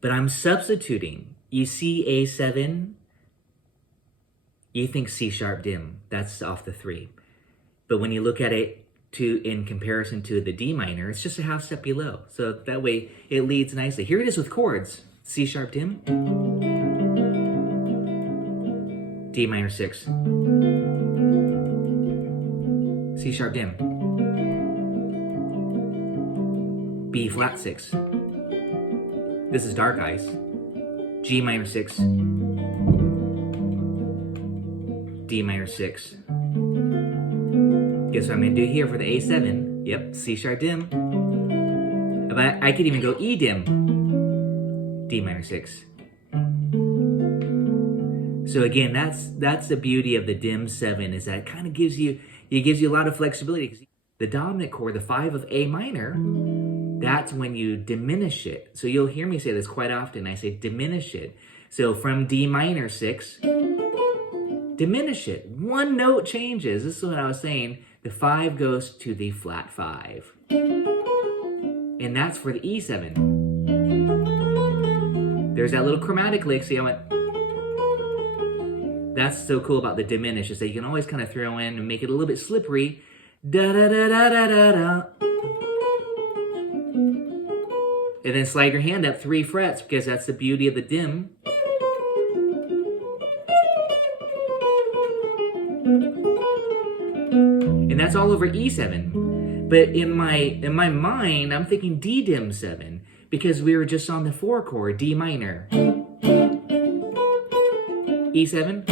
but I'm substituting. You see A7, you think C sharp dim. That's off the 3. But when you look at it in comparison to the D minor, it's just a half step below. So that way it leads nicely. Here it is with chords. C sharp dim, D minor 6, C sharp dim, B flat 6. This is Dark Eyes. G minor 6, D minor 6. Guess what I'm gonna do here for the A7? Yep, C sharp dim. But I could even go E dim, D minor 6. So again, that's the beauty of the dim 7, is that it kind of gives you a lot of flexibility. The dominant chord, the 5 of A minor, that's when you diminish it. So you'll hear me say this quite often. I say diminish it. So from D minor 6, diminish it. One note changes. This is what I was saying. The 5 goes to the flat 5. And that's for the E7. There's that little chromatic lick. See, I went. That's so cool about the diminish, is that you can always kind of throw in and make it a little bit slippery. Da da da da da da da. And then slide your hand up 3 frets, because that's the beauty of the dim. And that's all over E7. But in my mind, I'm thinking D dim 7, because we were just on the 4 chord, D minor, E7,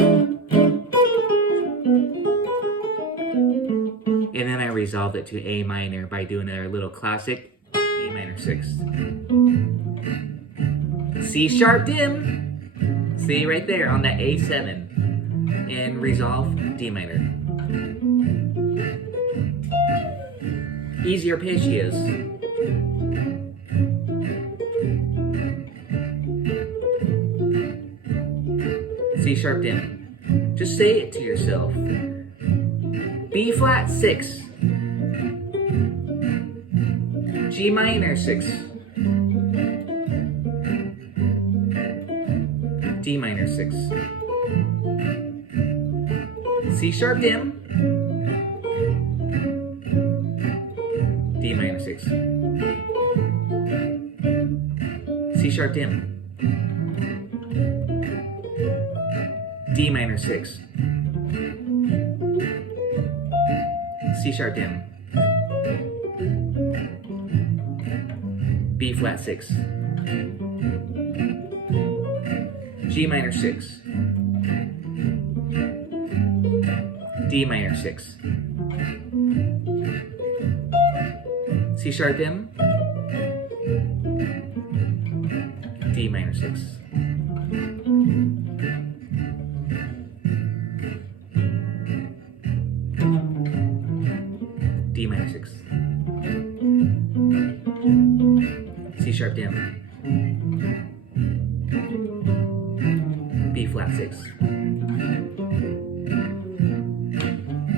and then I resolved it to A minor by doing our little classic A minor 6. C sharp dim, see right there on that A7, and resolve D minor. Easy arpeggios. C sharp dim. Just say it to yourself. B flat 6. G minor 6. D minor 6. C sharp dim. D minor 6. C sharp dim. D minor 6. C sharp dim. B flat 6. G minor 6. D minor 6. C sharp dim. D minor 6. D minor 6. C sharp dim. B flat 6.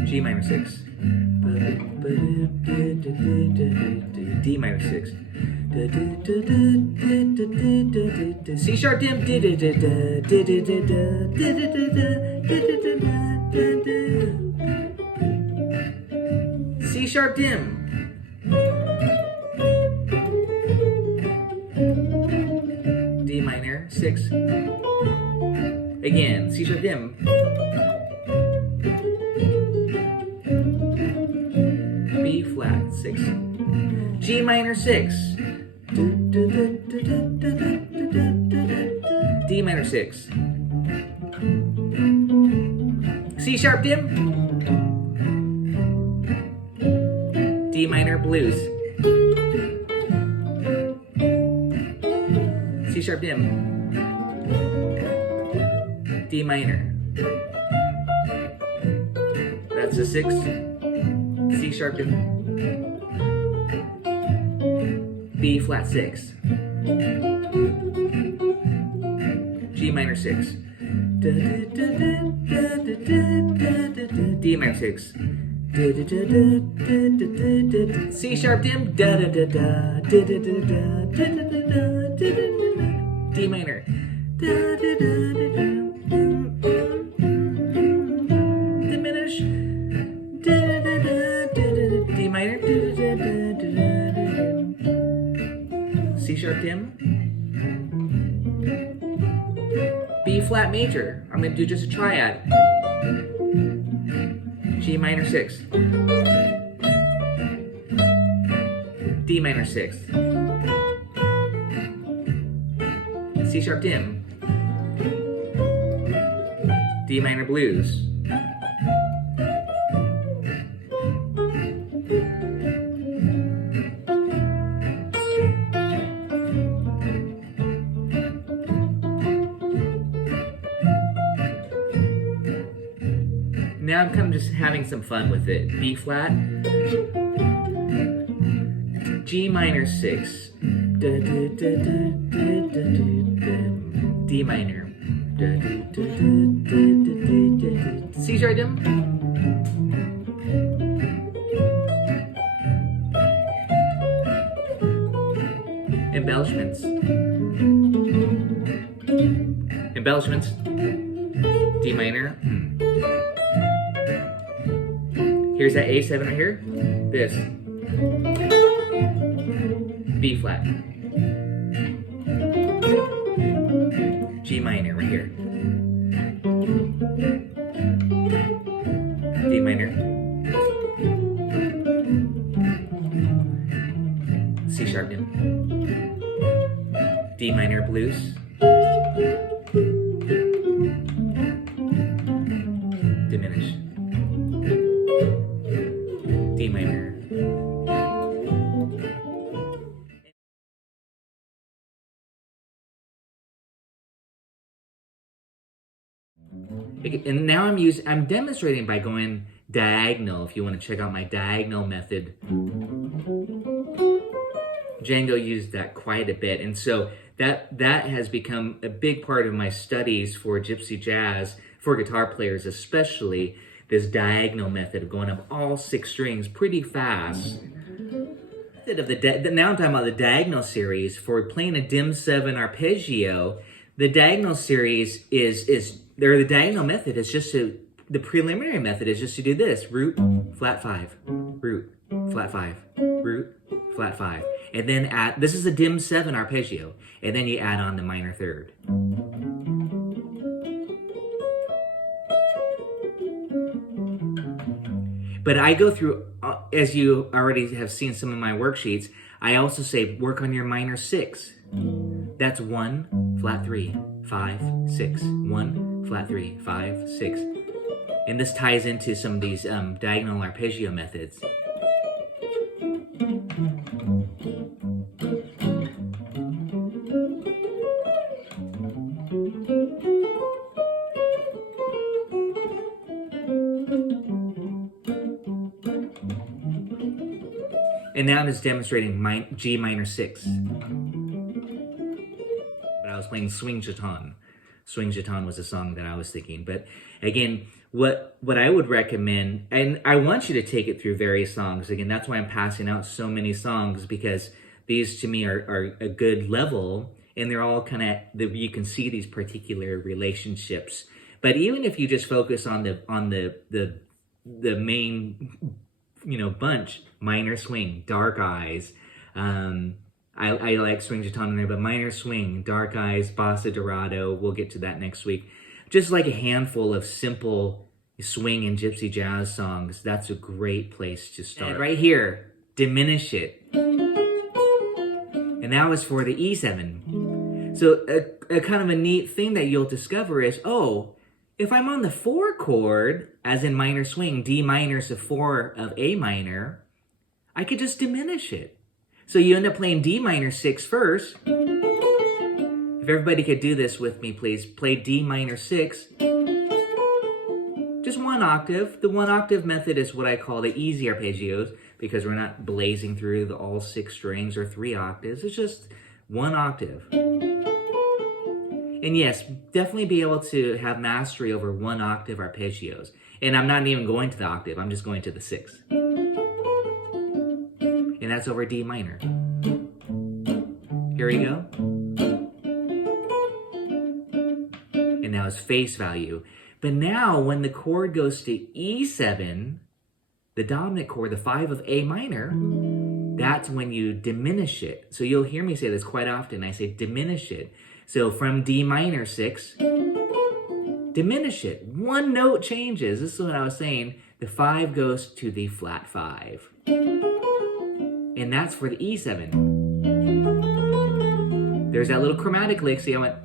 G minor 6. D minor 6. C sharp dim. C sharp dim. D minor 6. Again, C sharp dim. B flat 6. G minor 6. D minor 6. C sharp dim. D minor blues. C sharp dim. D minor. That's a 6. C sharp dim. B flat 6. G minor 6. D minor 6. C sharp dim. D minor. Diminish. D minor. C sharp dim. B flat major. I'm going to do just a triad. G minor 6. D minor 6. C sharp dim. D minor blues. Now I'm kind of just having some fun with it. B flat, G minor 6, D minor, C sharp dim, embellishments, D minor. Here's that A7 right here. This. B flat. G minor right here. D minor. C sharp dim. D minor blues. Diminish. D minor. And now I'm demonstrating by going diagonal. If you want to check out my diagonal method, Django used that quite a bit, and so that has become a big part of my studies for gypsy jazz, for guitar players especially. This diagonal method of going up all 6 strings pretty fast. Now I'm talking about the diagonal series for playing a dim 7 arpeggio. The diagonal series the diagonal method is just the preliminary method is just to do this: root, flat 5, root, flat 5, root, flat 5, and then this is a dim 7 arpeggio, and then you add on the minor third. But I go through, as you already have seen some of my worksheets, I also say work on your minor 6. That's 1, flat 3, 5, 6, 1, flat 3, 5, 6. And this ties into some of these diagonal arpeggio methods. And now I'm just demonstrating G minor 6. But I was playing Swing Gitan. Swing Gitan was a song that I was thinking. But again, what I would recommend, and I want you to take it through various songs. Again, that's why I'm passing out so many songs, because these to me are a good level, and they're all kind of, you can see these particular relationships. But even if you just focus on the main, bunch, minor swing, dark eyes. I like Swing Gitan in there, but minor swing, dark eyes, bossa dorado. We'll get to that next week. Just like a handful of simple swing and gypsy jazz songs. That's a great place to start. And right here, diminish it. And that was for the E7. So a kind of a neat thing that you'll discover is, if I'm on the 4 chord, as in minor swing, D minor is a 4 of A minor, I could just diminish it. So you end up playing D minor 6 first. If everybody could do this with me, please. Play D minor 6. Just 1 octave. The 1 octave method is what I call the easy arpeggios, because we're not blazing through all 6 strings or 3 octaves. It's just 1 octave. And yes, definitely be able to have mastery over 1 octave arpeggios. And I'm not even going to the octave, I'm just going to the 6. And that's over D minor. Here we go. and now it's face value. But now when the chord goes to E7, the dominant chord, the 5 of A minor, that's when you diminish it. So you'll hear me say this quite often. I say diminish it. So from D minor 6, diminish it. One note changes. This is what I was saying. The 5 goes to the flat 5. And that's for the E7. There's that little chromatic lick. See, I went...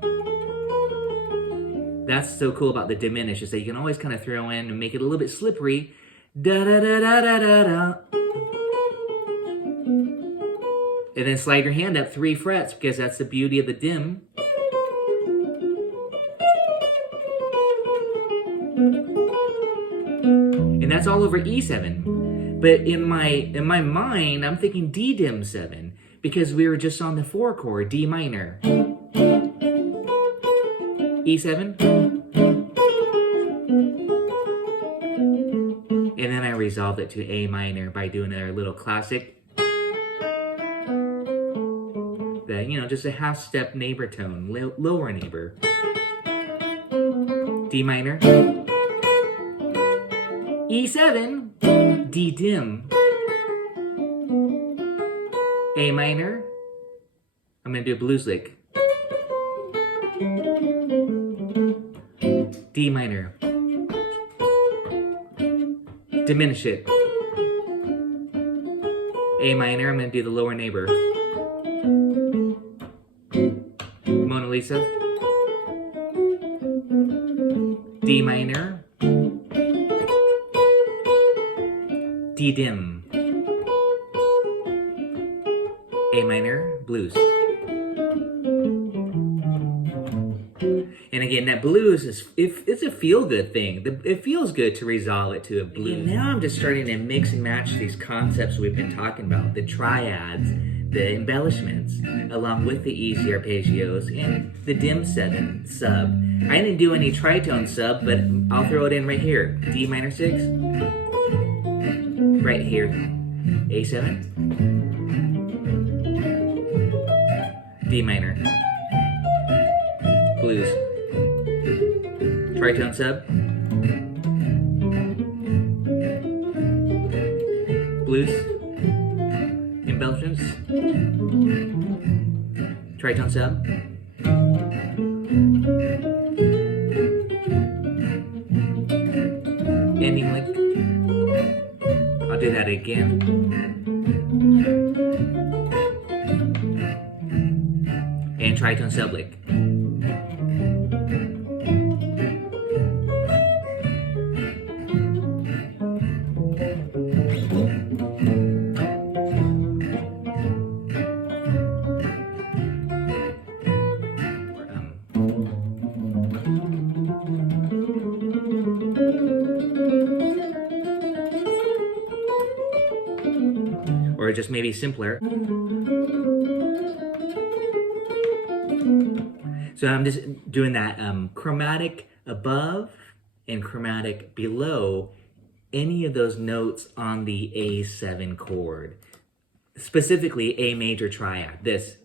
That's so cool about the diminish, is that you can always kind of throw in and make it a little bit slippery. Da-da-da-da-da-da-da. And then slide your hand up 3 frets, because that's the beauty of the dim. And that's all over E7. But in my mind, I'm thinking D dim 7, because we were just on the 4 chord, D minor. E7. And then I resolved it to A minor by doing our little classic. Just a half step neighbor tone, lower neighbor. D minor. E7, D dim. A minor. I'm gonna do a blues lick. D minor. Diminish it. A minor, I'm gonna do the lower neighbor. Mona Lisa. D minor. D dim. A minor, blues. And again, that blues it's a feel-good thing. It feels good to resolve it to a blues. And now I'm just starting to mix and match these concepts we've been talking about, the triads, the embellishments, along with the easy arpeggios and the dim 7 sub. I didn't do any tritone sub, but I'll throw it in right here. D minor 6. Right here. A7. D minor. Blues. Tritone sub. Blues. Embellishments. Tritone sub. Ending lick. I'll do that again. And tritone sub lick. Or just maybe simpler. So I'm just doing that chromatic above and chromatic below any of those notes on the A7 chord. Specifically A major triad. This